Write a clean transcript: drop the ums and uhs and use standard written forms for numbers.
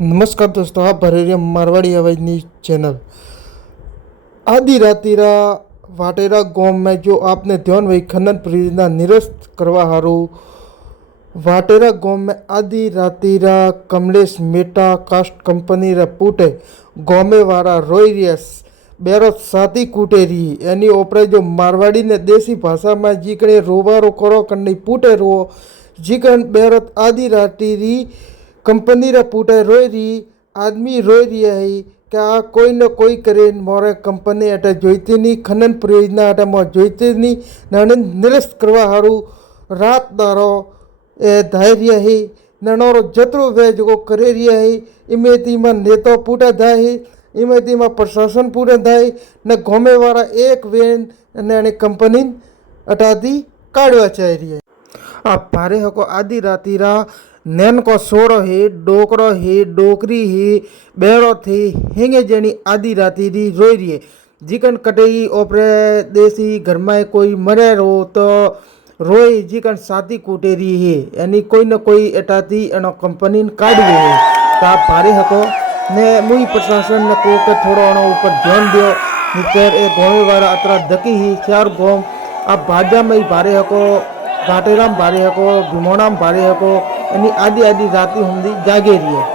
नमस्कार दोस्तों, आप भरे रहे मारवाड़ी आवाज़नी चैनल। आधी रातीरा वाटेरा गांव में जो आपने ध्यान वही खनन परियोजना निरस्त करवा हारू वाटेरा गांव में आधी रातीरा कमलेश मेटा कास्ट कंपनी रे पूटे गामे वाला रोई रियस बेरत साथी कूटेरी एनी ओपरे जो मारवाड़ी ने देसी भाषा में जीकने रोबारो करो कन्नी पूटे रो जीकन बेरत आधी रातीरी कंपनी रे पूटे रोई रही आदमी रोई रही है कि आ कोई न कोई करे मोरे कंपनी अटे जोईती नहीं खनन परियोजना अटे मो जोईती नहीं नाने निरस्त करवा हारू रात दारो ए धार्य है ननोरो जतरो वे जो करे रिया है इमेती में नेता पूटा धाय है इमेती में प्रशासन पूरा धाय न गोमे वाला एक वेन ने कंपनी अटादी काढ़वा चाह रही है। आप भारे हको आधी रातीरा नैन को सोड़ो है डोकरो है डोकरी है बेरो थे हेंगे जनी आधी राती री रोई रही है जिकन कटई ओपरे देसी घर में कोई मरे रो तो रोई जिकन साथी कूटेरी है यानी कोई न कोई एटाती एनो कंपनी काढ़ गई है। तो आप भारे हको ने मुई प्रशासन ने को के थोड़ो एनो ऊपर ध्यान दियो नितर ए गाँव वाला अतरा धकी ही चार गाँव आप भाजा में ही भारे हको घाटेराम भारे हको भीमोनाम भारे हको यानी आधी आधी राती हुंदी जागे रही है।